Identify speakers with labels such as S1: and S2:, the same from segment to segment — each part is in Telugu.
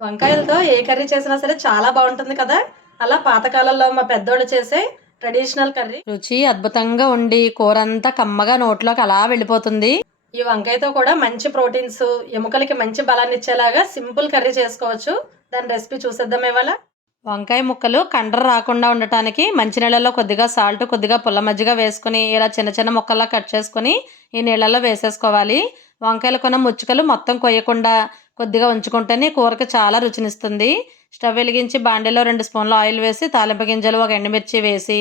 S1: వంకాయలతో ఏ కర్రీ చేసినా సరే చాలా బాగుంటుంది కదా. అలా పాతకాలంలో మా పెద్దోళ్ళు చేసే ట్రెడిషనల్ కర్రీ. రుచి అద్భుతంగా ఉండి కూర అంతా కమ్మగా నోట్లోకి అలా వెళ్ళిపోతుంది. ఈ వంకాయతో కూడా మంచి ప్రోటీన్స్ ఎముకలకి మంచి బలాన్ని ఇచ్చేలాగా సింపుల్ కర్రీ చేసుకోవచ్చు. దాని రెసిపీ చూసేద్దాం ఇవాళ. వంకాయ ముక్కలు కండ్ర రాకుండా ఉండటానికి మంచినీళ్ళలో కొద్దిగా సాల్ట్ కొద్దిగా పుల్ల మజ్జిగ వేసుకుని ఇలా చిన్న చిన్న ముక్కల్లా కట్ చేసుకుని ఈ నీళ్ళల్లో వేసేసుకోవాలి. వంకాయలు కొన్న ముచ్చుకలు మొత్తం కొయ్యకుండా కొద్దిగా ఉంచుకుంటేనే కూరకి చాలా రుచినిస్తుంది. స్టవ్ వెలిగించి బాండీలో రెండు స్పూన్లు ఆయిల్ వేసి తాలింపు గింజలు ఒక ఎండుమిర్చి వేసి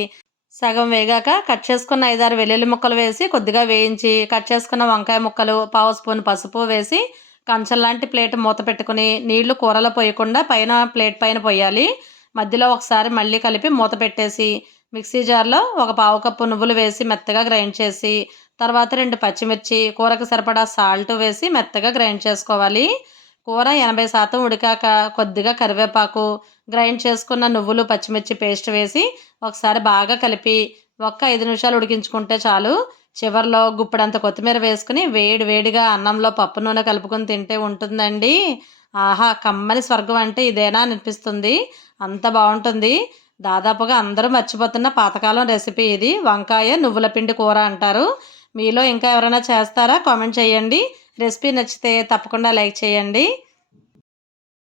S1: సగం వేగాక కట్ చేసుకున్న ఐదారు వెల్లుల్లి ముక్కలు వేసి కొద్దిగా వేయించి కట్ చేసుకున్న వంకాయ ముక్కలు పావు స్పూన్ పసుపు వేసి కంచం లాంటి ప్లేట్ మూత పెట్టుకుని నీళ్ళు కూరలో పోయకుండా పైన ప్లేట్ పైన పోయాలి. మధ్యలో ఒకసారి మళ్ళీ కలిపి మూత పెట్టేసి మిక్సీ జార్లో ఒక పావు కప్పు నువ్వులు వేసి మెత్తగా గ్రైండ్ చేసి తర్వాత రెండు పచ్చిమిర్చి కూరకు సరిపడా సాల్ట్ వేసి మెత్తగా గ్రైండ్ చేసుకోవాలి. కూర ఎనభై శాతం ఉడికాక కొద్దిగా కరివేపాకు గ్రైండ్ చేసుకున్న నువ్వులు పచ్చిమిర్చి పేస్ట్ వేసి ఒకసారి బాగా కలిపి ఒక్క ఐదు నిమిషాలు ఉడికించుకుంటే చాలు. చివరిలో గుప్పడంత కొత్తిమీర వేసుకుని వేడి వేడిగా అన్నంలో పప్పు నూనె కలుపుకొని తింటే ఉంటుందండి. ఆహా కమ్మని స్వర్గం అంటే ఇదేనా అనిపిస్తుంది. అంత బాగుంటుంది. దాదాపుగా అందరూ మర్చిపోతున్న పాతకాలం రెసిపీ ఇది. వంకాయ నువ్వుల పిండి కూర అంటారు. మీలో ఇంకా ఎవరైనా చేస్తారా? కామెంట్ చేయండి. రెసిపీ నచ్చితే తప్పకుండా లైక్ చేయండి.